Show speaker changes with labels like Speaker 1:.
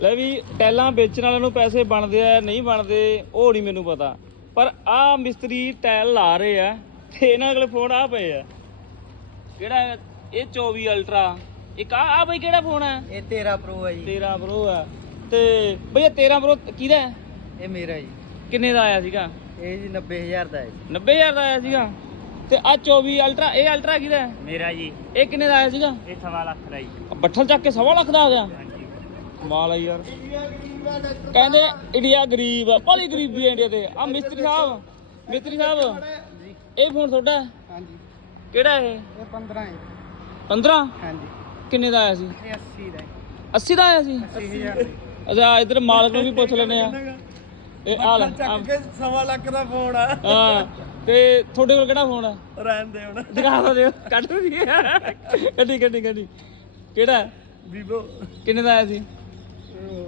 Speaker 1: ਲੈ ਵੀ ਟੈਲਾਂ ਵੇਚਣ ਵਾਲਿਆਂ ਨੂੰ ਪੈਸੇ ਬਣਦੇ ਆ ਨਹੀਂ ਬਣਦੇ ਉਹ ਨਹੀਂ ਮੈਨੂੰ ਪਤਾ, ਪਰ ਆਹ ਮਿਸਤਰੀ ਟੈਲ ਲਾ ਰਹੇ ਆ ਤੇ ਇਹਨਾਂ ਕੋਲ ਫੋਨ ਆ ਪਏ ਆ। ਕਿਹੜਾ ਇਹ 24 ਅਲਟਰਾ, ਇੱਕ ਆ ਬਈ ਕਿਹੜਾ ਫੋਨ ਹੈ?
Speaker 2: ਇਹ 13 ਪ੍ਰੋ ਹੈ ਜੀ।
Speaker 1: 13 ਪ੍ਰੋ ਆ। ਤੇ ਬਈ ਇਹ 13 ਪ੍ਰੋ ਕਿਹਦਾ ਹੈ?
Speaker 2: ਇਹ ਮੇਰਾ ਜੀ।
Speaker 1: ਕਿੰਨੇ ਦਾ ਆਇਆ ਸੀਗਾ?
Speaker 2: ਇਹ ਜੀ 90000 ਦਾ ਹੈ ਜੀ।
Speaker 1: 90000 ਦਾ ਆਇਆ ਸੀਗਾ। ਤੇ ਆ 24 ਅਲਟਰਾ, ਇਹ ਅਲਟਰਾ ਕਿਹਦਾ ਹੈ?
Speaker 2: ਮੇਰਾ ਜੀ।
Speaker 1: ਇਹ ਕਿੰਨੇ ਦਾ ਆਇਆ ਸੀਗਾ?
Speaker 2: ਇਹ 1.5 ਲੱਖ ਦਾ ਜੀ।
Speaker 1: ਬੱਠਲ ਚੱਕ ਕੇ 1.5 ਲੱਖ ਦਾ ਆ ਗਿਆ। ਕਮਾਲ ਆ ਯਾਰ, ਕਹਿੰਦੇ ਇੰਡੀਆ ਗਰੀਬ ਆ, ਬੜੀ ਗਰੀਬੀ ਆ ਇੰਡੀਆ ਤੇ। ਆ ਮਿਸਤਰੀ ਸਾਹਿਬ, ਮਿਸਤਰੀ ਸਾਹਿਬ ਇਹ ਫੋਨ ਤੁਹਾਡਾ?
Speaker 2: ਹਾਂਜੀ।
Speaker 1: ਕਿਹੜਾ ਇਹ?
Speaker 2: ਇਹ 15 ਹੈ।
Speaker 1: 15?
Speaker 2: ਹਾਂਜੀ।
Speaker 1: ਕਿੰਨੇ ਦਾ ਆਇਆ ਸੀ?
Speaker 2: ਇਹ 80 ਦਾ ਹੈ।
Speaker 1: 80 ਦਾ ਆਇਆ ਸੀ?
Speaker 2: 80000 ਦਾ।
Speaker 1: ਅੱਛਾ ਇਧਰ ਮਾਲਕ ਨੂੰ ਵੀ ਪੁੱਛ ਲੈਨੇ ਆ। ਇਹ ਆ ਲੈ
Speaker 2: ਚੱਕ ਕੇ 1.5 ਲੱਖ ਦਾ ਫੋਨ ਆ।
Speaker 1: ਹਾਂ, ਤੇ ਤੁਹਾਡੇ ਕੋਲ ਕਿਹੜਾ ਫੋਨ ਆ?
Speaker 2: ਰਹਿਣ ਦੇ ਹੁਣ।
Speaker 1: ਦਿਖਾ ਦੋ ਦਿਓ, ਕੱਢ ਦੀ ਗੱਡੀ ਗੱਡੀ ਗੱਡੀ। ਕਿਹੜਾ?
Speaker 2: ਵੀਵੋ।
Speaker 1: ਕਿੰਨੇ ਦਾ ਆਇਆ ਸੀ?